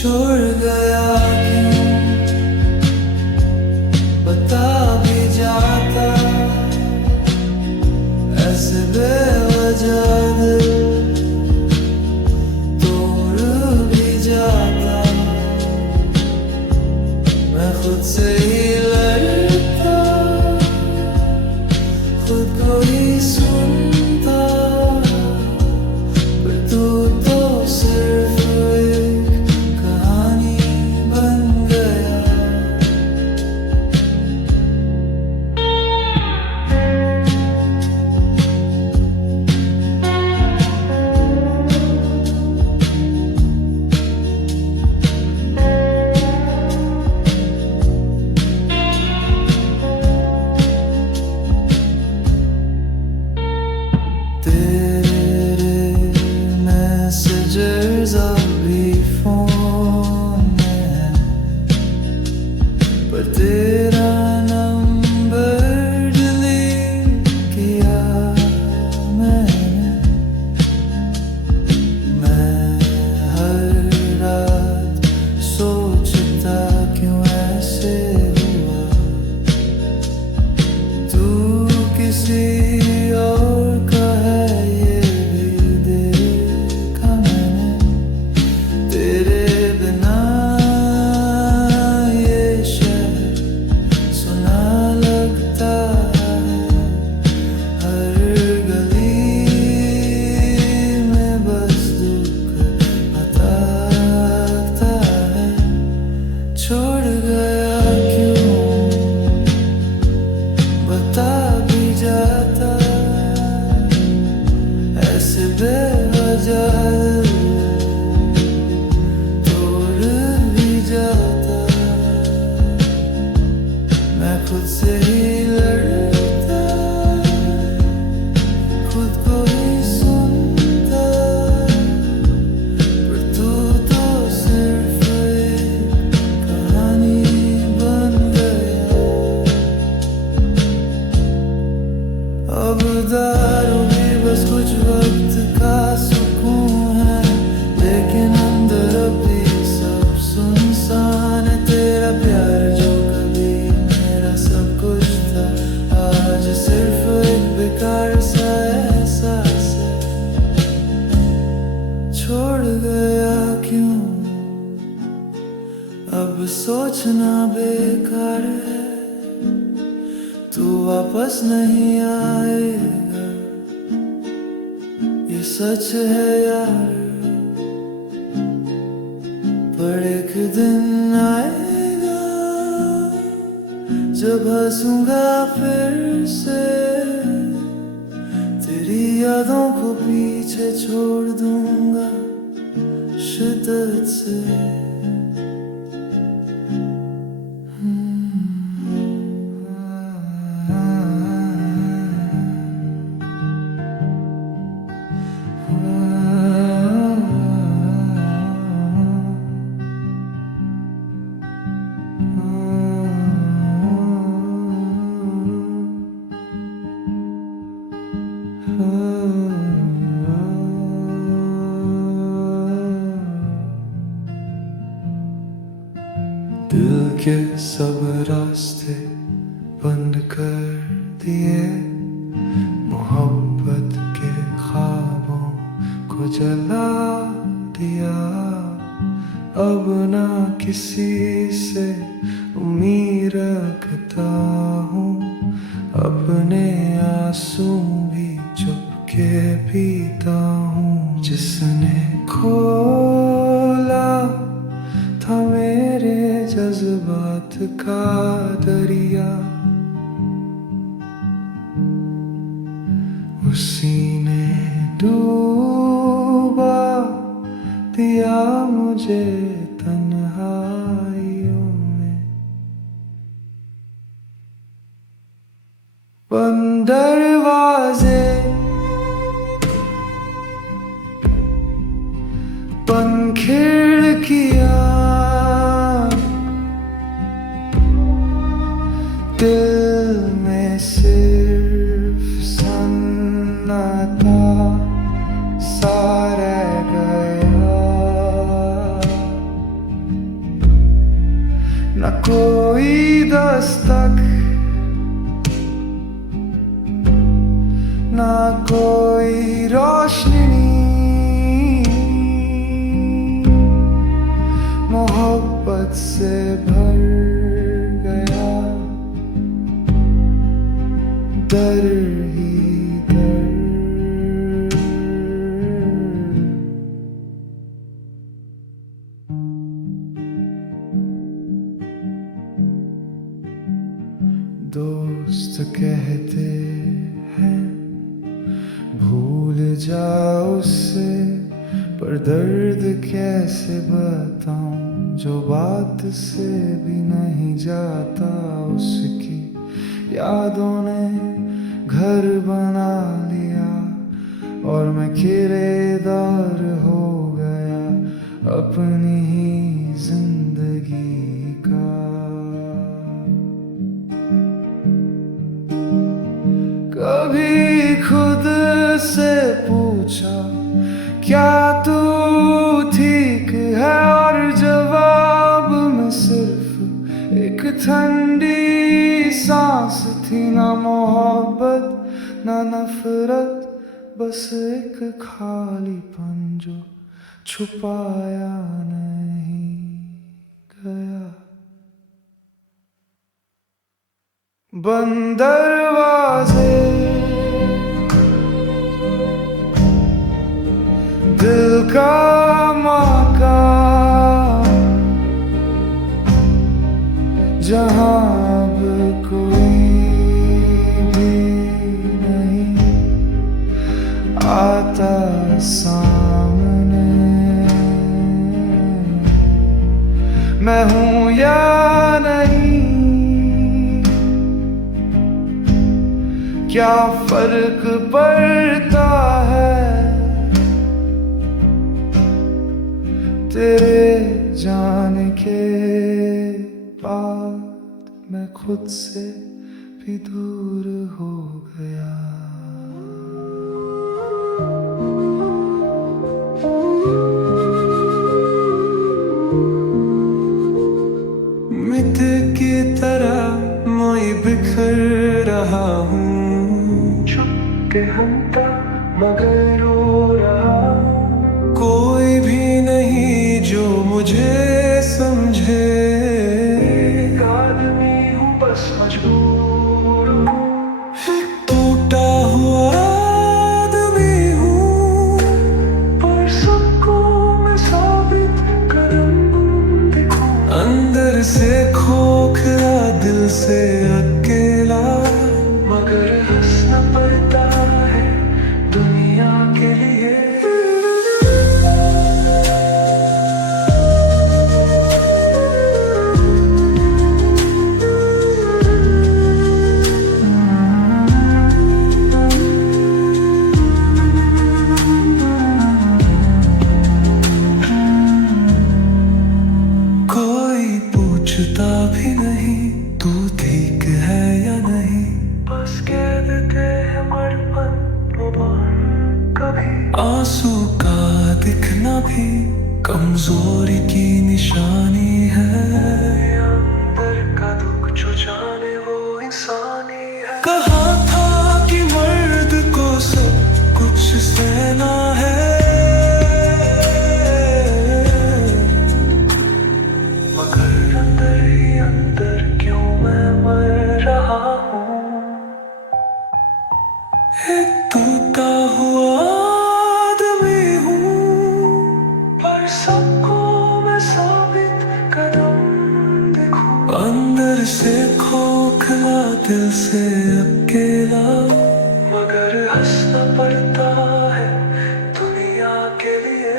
छोड़ गया क्यों बता भी जाता, ऐसे बेवजह दिल तोड़ भी जाता। मैं खुद से ही लड़ता, खुद को ही सुनता, पर तू तो सिर्फ एक कहानी बन गया। तेरे मैसेजेस अभी फोन में है, पर तेरा नंबर डिलीट किया मैंने। मैं हर रात सोचता क्यों ऐसे हुआ, तू किसी और का है ये भी देखा मैंने। तेरे बिना ये शहर सुना लगता है, हर गली में बस दुख आता लगता है। छोड़ गया क्यों बता भी जाता, ऐसे बेवजह तोड़ भी जाता। मैं खुद से ही लड़ता, खुद को ही सुनता, पर तू तो सिर्फ एक कहानी बन गया। अब दारू भी बस कुछ वक्त का सुकून है, लेकिन अंदर भी सब सुनसान है। तेरा प्यार जो कभी मेरा सब कुछ था, आज सिर्फ एक बेकार सा एहसास है। छोड़ गया क्यों अब सोचना बेकार है, तू वापस नहीं आएगा ये सच है यार। पर एक दिन आएगा जब हंसूंगा फिर से, तेरी यादों को पीछे छोड़ दूंगा शिद्दत से। दिल के सब रास्ते बंद कर दिए, मोहब्बत के ख्वाबों को जला दिया। अब ना किसी से उम्मीद रखता हूँ, अपने आंसू भी चुपके पीता हूँ। जिसने खोला था मेरे जज्बात का दरिया, उसी ने डूबा दिया मुझे तन्हाइयों में। बंद दरवाजे, बंद खिड़कियां, दिल में सिर्फ सन्नाटा सा रह गया। कोई दस्तक, ना कोई रोशनी, मोहब्बत से भर गया दर ही दर। दोस्त कहते हैं भूल जाओ उससे, पर दर्द कैसे बताऊं जो बात से भी नहीं जाता। उसकी यादों ने घर बना लिया और मैं किराएदार हो गया अपनी ही जिंदगी का। कभी खुद से पूछा क्या तू ठीक है, और जवाब में सिर्फ एक ठंडी सांस थी। ना मोहब्बत ना नफरत, बस एक खालीपन जो छुपाया नहीं गया। बंद दरवाजे, दिल का मकान, जहां अब कोई भी नहीं आता सामने। मैं हूं या नहीं, क्या फर्क पड़ता है, तेरे जाने के बाद मैं खुद से भी दूर हो गया। मिट की तरह मैं बिखर रहा हूँ, के हमता मगर रो रहा। कोई भी नहीं जो मुझे समझे, एक आदमी हूँ बस मजबूर हूँ। टूटा हुआ आदमी हूँ, पर सबको मैं साबित करूं दिखूं। अंदर से खोखला, दिल से अकेला, मगर हंसना पड़ता है दुनिया के लिए। कोई पूछता भी नहीं तू ठीक है या नहीं, बस कह देते हैं मरपन कभी। आंसू का दिखना भी कमजोरी की निशानी है, अंदर का दुख जो जाने वो इंसानी है। कहा था कि मर्द को सब कुछ सहना है, मगर अंदर ही अंदर क्यों मैं मर रहा हूँ। एक टूटा हुआ आदमी हूँ, पर सबको मैं साबित करूं दिखूं। अंदर से खोखला, दिल से अकेला, मगर हंसना पड़ता है दुनिया के लिए।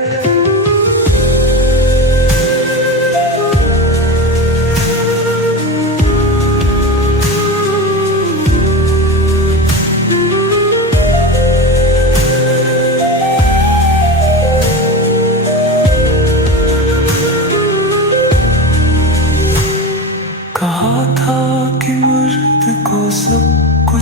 कहा था कि मर्द को सब कुछ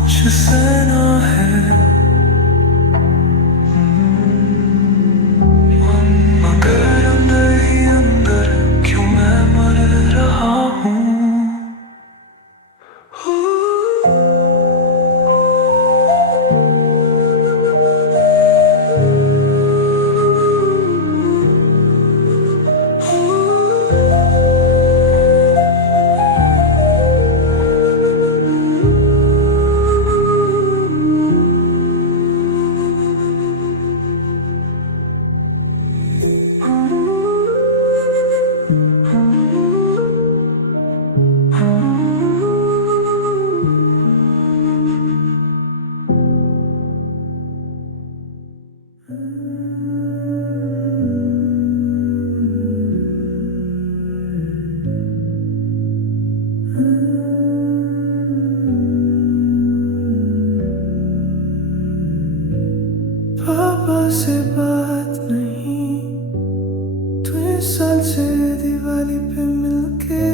साल से दिवाली पे मिलके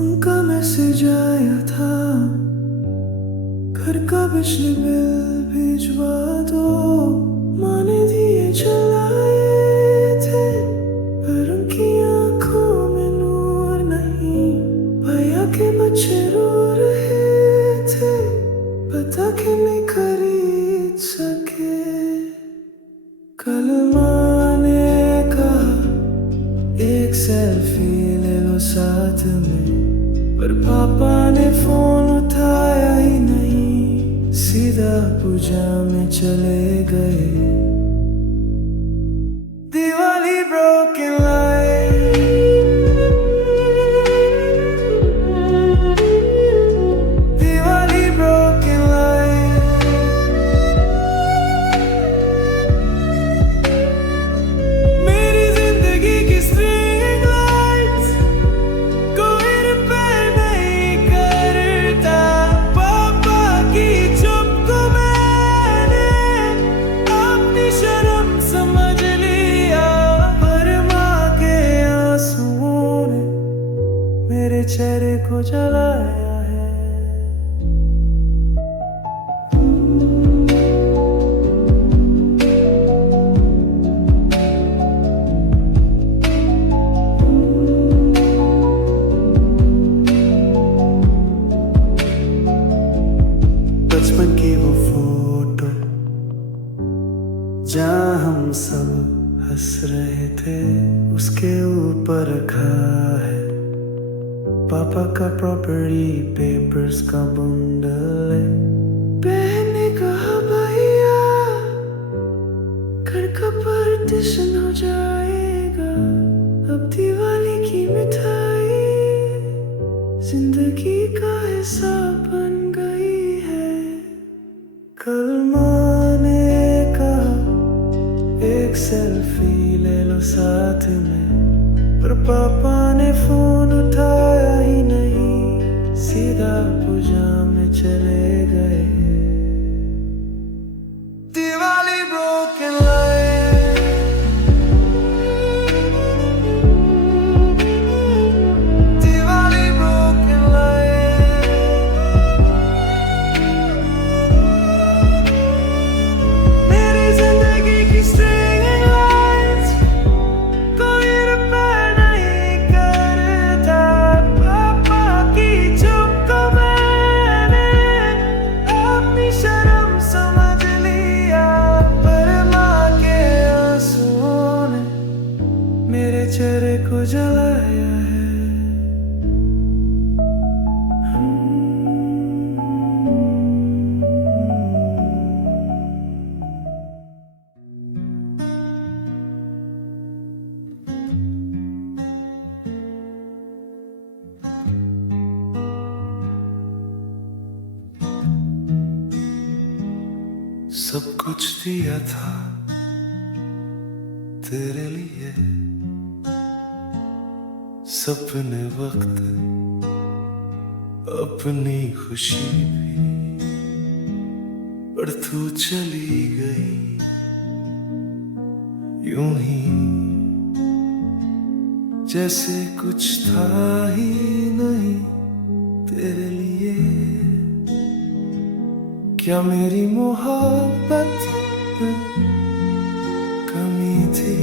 उनका मैसेज आया था, घर का बिजली बिल भिजवा दो। माँ ने दिए जलाए थे पर उनकी आंखों में नूर नहीं। भैया के बच्चे रो रहे थे, पता कि नहीं खरीद सके। कल माँ ने कहा एक सेल्फी ले लो साथ में, पर पापा ने फोन उठाया ही नहीं, सीधा पूजा में चले गए। Diwali broken light, Diwali broken light, मेरी जिंदगी की string lights कोई रिपेयर नहीं करता। पापा की चुप को मैंने अपनी शर्म समझ लिया, पर माँ के आंसुओं ने मेरे चेहरे को जलाया है। बचपन की वो फोटो जहाँ हम सब हंस रहे थे, उसके ऊपर रखा है पापा का प्रॉपर्टी पेपर्स का बंडल है। बहन ने कहा भैया घर का पार्टीशन हो जाएगा, अब दिवाली की मिठाई जिंदगी का हिस्सा बन गई है। कल माँ ने कहा एक सेल्फी ले लो साथ में, पर पापा ने फोन उठाया ही नहीं, सीधा पूजा में चले गए। Diwali broken light, Diwali broken light, मेरी जिंदगी की string lights कोई रिपेयर नहीं करता। पापा की चुप को मैंने अपनी शर्म समझ लिया, पर माँ के आंसुओं ने मेरे चेहरे को जलाया है। सब कुछ दिया था तेरे लिए, सपने वक्त अपनी खुशी भी, पर तू चली गई यूं ही जैसे कुछ था ही नहीं तेरे लिए। क्या मेरी मोहब्बत में कमी थी,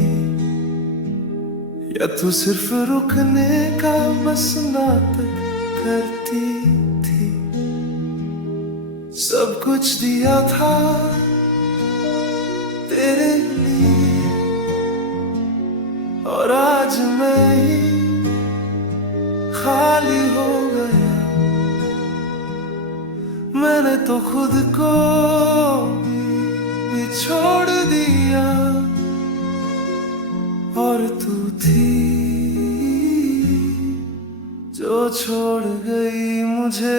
या तू सिर्फ रुकने का बस नाटक करती थी? सब कुछ दिया था तेरे लिए, और आज मैं ही खाली हो गया। मैंने तो खुद को भी छोड़ दिया, और तू थी जो छोड़ गई मुझे।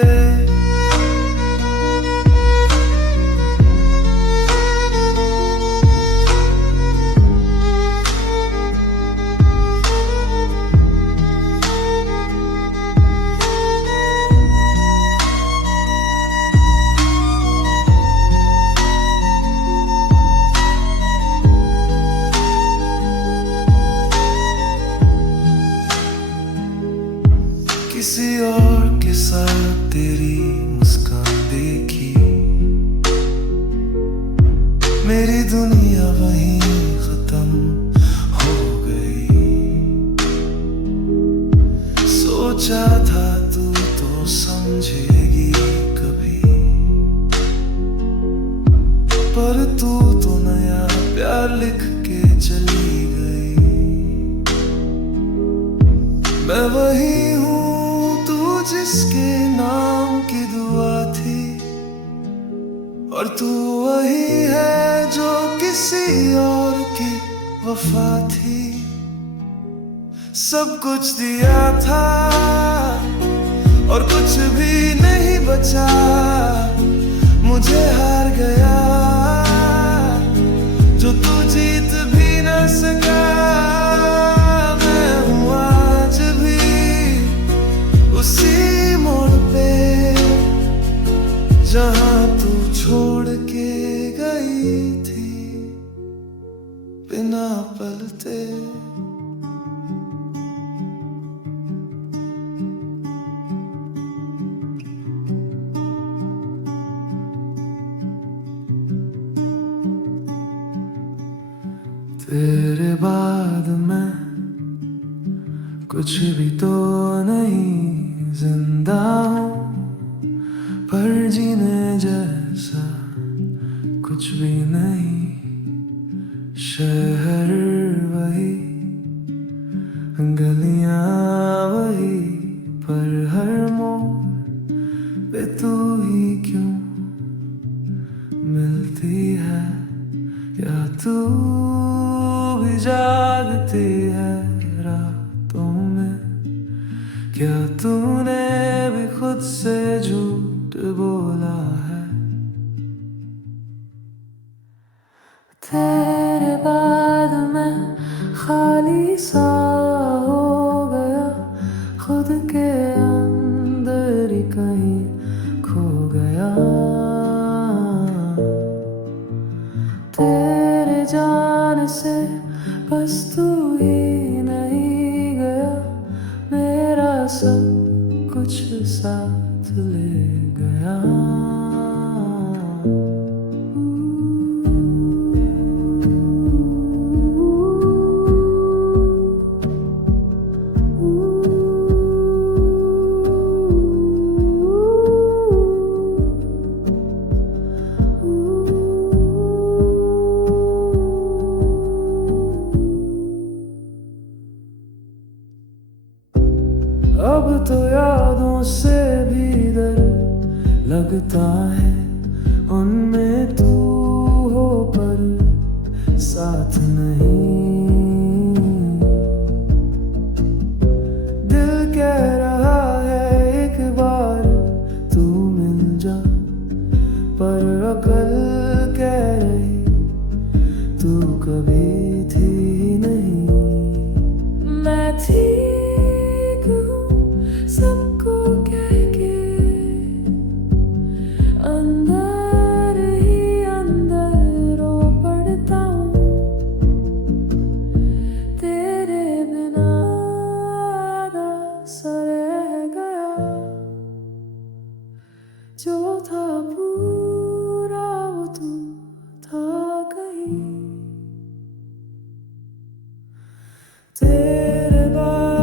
किसी और के साथ तेरी मुस्कान देखी, मेरी दुनिया वहीं खत्म हो गई। सोचा था तू तो समझेगी कभी, पर तू तो नया प्यार लिख के चली गई। मैं वही हूँ तू जिसके नाम की दुआ थी, और तू वही है जो किसी और की वफा थी। सब कुछ दिया था और कुछ भी नहीं बचा, मुझे हार गया जो तू जीत भी न सका। मैं हूँ आज भी उसी मोड़ पे जहाँ तू छोड़ के गई थी बिना पलटे। तेरे बाद मैं कुछ भी तो नहीं, जिंदा हूँ पर जीने जैसा कुछ भी नहीं। शहर वही, गलियां वही, पर हर मोड़ पे तू ही क्यों मिलती है। या तू भी जागती है रातों में, क्या तूने भी खुद से झूठ बोला है। तेरे बाद मैं खाली सा हो गया, खुद के अंदर ही कहीं खो गया। तेरे जाने से बस तू ही नहीं गया, मेरा सब कुछ साथ ले गया। अब तो यादों से भी डर लगता है, उनमें तू हो पर साथ नहीं। दिल कह रहा है एक बार तू मिल जा, पर अकल कह रही तू कभी थी नहीं। मैं ठीक हूँ सबको कह के, अंदर ही अंदर रो पड़ता हूँ। तेरे बिना सा रह गया, जो था पूरा वो तू था कहीं। तेरे बाद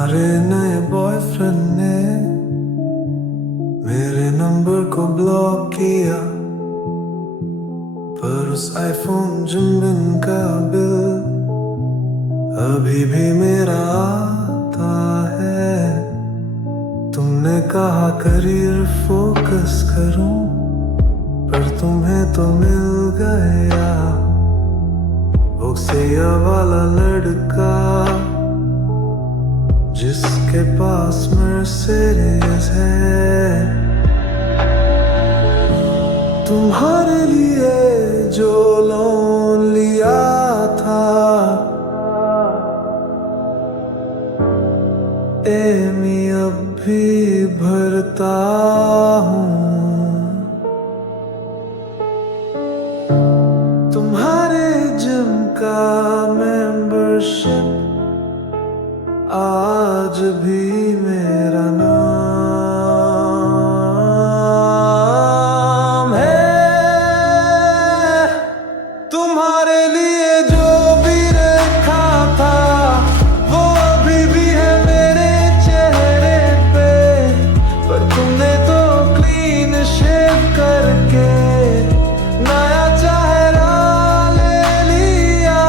तुम्हारे नए बॉयफ्रेंड ने मेरे नंबर को ब्लॉक किया, पर उस आईफोन जुम्बिन का बिल अभी भी मेरा आता है। तुमने कहा करियर फोकस करूं, पर तुम्हें तो मिल गया वो सिया वाला लड़का जिसके पास मर्सिडीज है। तुम्हारे लिए जो लोन लिया था एमी अब भी भरता हूँ। तुम्हारे जिम का मेंबरशिप आज भी मेरा नाम है। तुम्हारे लिए जो भी रखा था वो अभी भी है मेरे चेहरे पे, पर तुमने तो क्लीन शेव करके नया चेहरा ले लिया।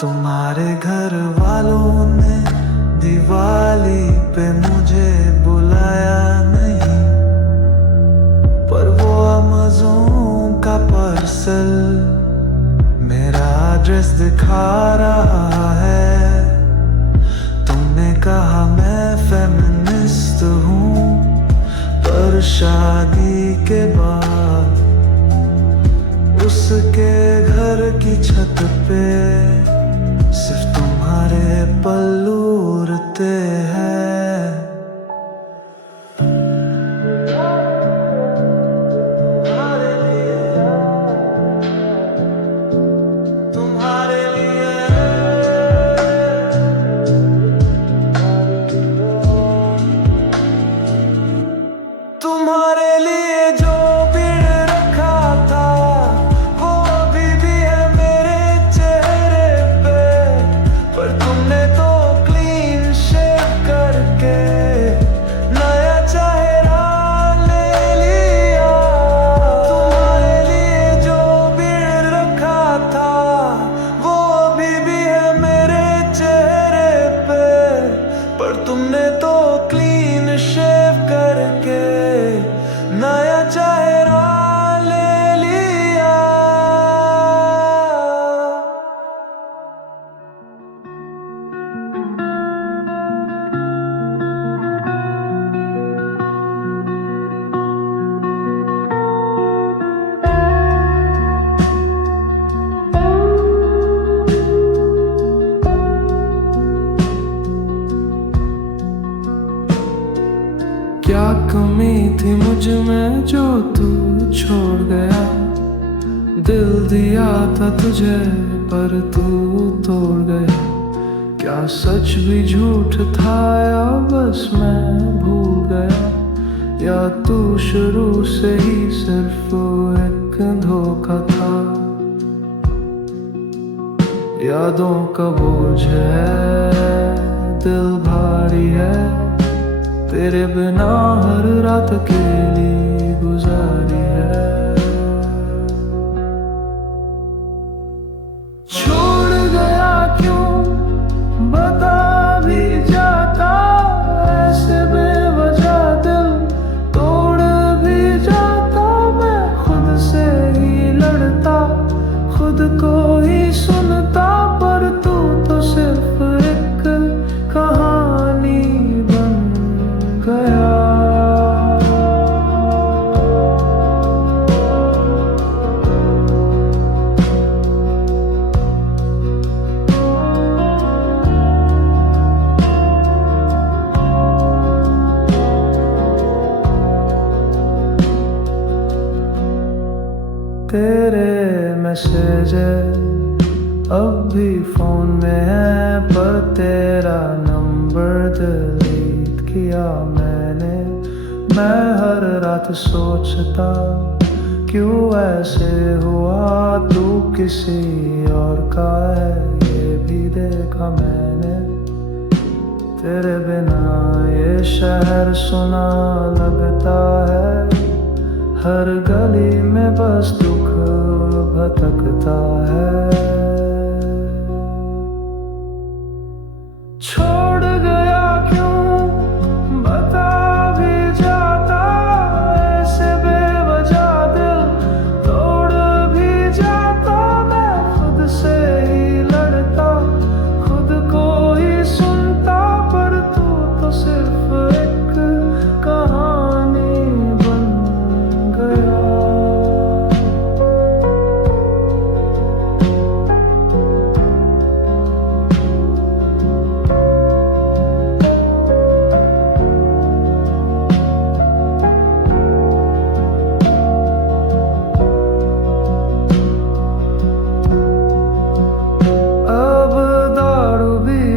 तुम्हारे घर वालों ने दिवाली पे मुझे बुलाया नहीं, पर वो अमेज़न का पार्सल मेरा एड्रेस दिखा रहा है। तुमने कहा मैं फेमिनिस्ट हूँ, पर शादी के बाद उसके घर की छत पे सिर्फ तुम्हारे पल्लू उड़ते हैं। तुम्हारे लिए, तुम्हारे लिए, तुम्हारे लिए जो भीड़ रखा था वो अभी भी है मेरे चेहरे पे, पर तुमने तो क्लीन शेव करके नया चेहरा ले लिया। तुम्हारे लिए जो भीड़ रखा था वो अभी भी है मेरे चेहरे पे, पर तुमने तो क्लीन शेव करके नया चेहरा ले लिया। क्या कमी थी मुझ में जो तू छोड़ गया? दिल दिया था तुझे पर तू तोड़ गया। क्या सच भी झूठ था या बस मैं भूल गया? या तू शुरू से ही सिर्फ एक धोखा था? यादों का बोझ है, दिल भारी है, तेरे बिना हर रात अकेली गुजारी है। छोड़ गया क्यों बता भी जाता, ऐसे बेवजह दिल तोड़ भी जाता। मैं खुद से ही लड़ता, खुद को ही सुनता, पर तू तो सिर्फ एक कहानी बन गया। तेरे मैसेज अब भी फोन में है, पर तेरा नंबर डिलीट किया मैंने। मैं हर रात सोचता क्यों ऐसे हुआ, तू किसी और का है ये भी देखा। देखा मैंने, तेरे बिना ये शहर सुना लगता है। हर गली में बस दुख भटकता है। छोड़ गया क्यों बता भी जाता, ऐसे बेवजह दिल तोड़ भी जाता। मैं खुद से ही लड़ता, खुद को ही सुनता, पर तू तो सिर्फ एक कहानी बन गया।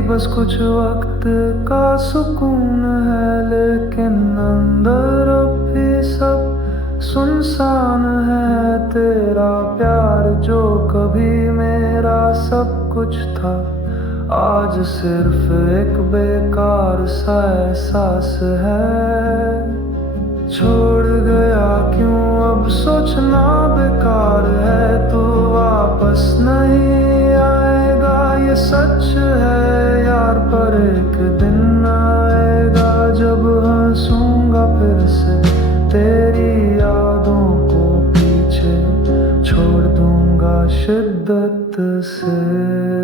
बस कुछ वक्त का सुकून है, लेकिन अंदर अब भी सब सुनसान है। तेरा प्यार जो कभी मेरा सब कुछ था, आज सिर्फ एक बेकार सा एहसास है। छोड़ गया क्यों अब सोचना बेकार है, तू वापस नहीं आएगा ये सच है यार। पर एक दिन आएगा जब हंसूंगा फिर से, तेरी यादों को पीछे छोड़ दूंगा शिद्दत से।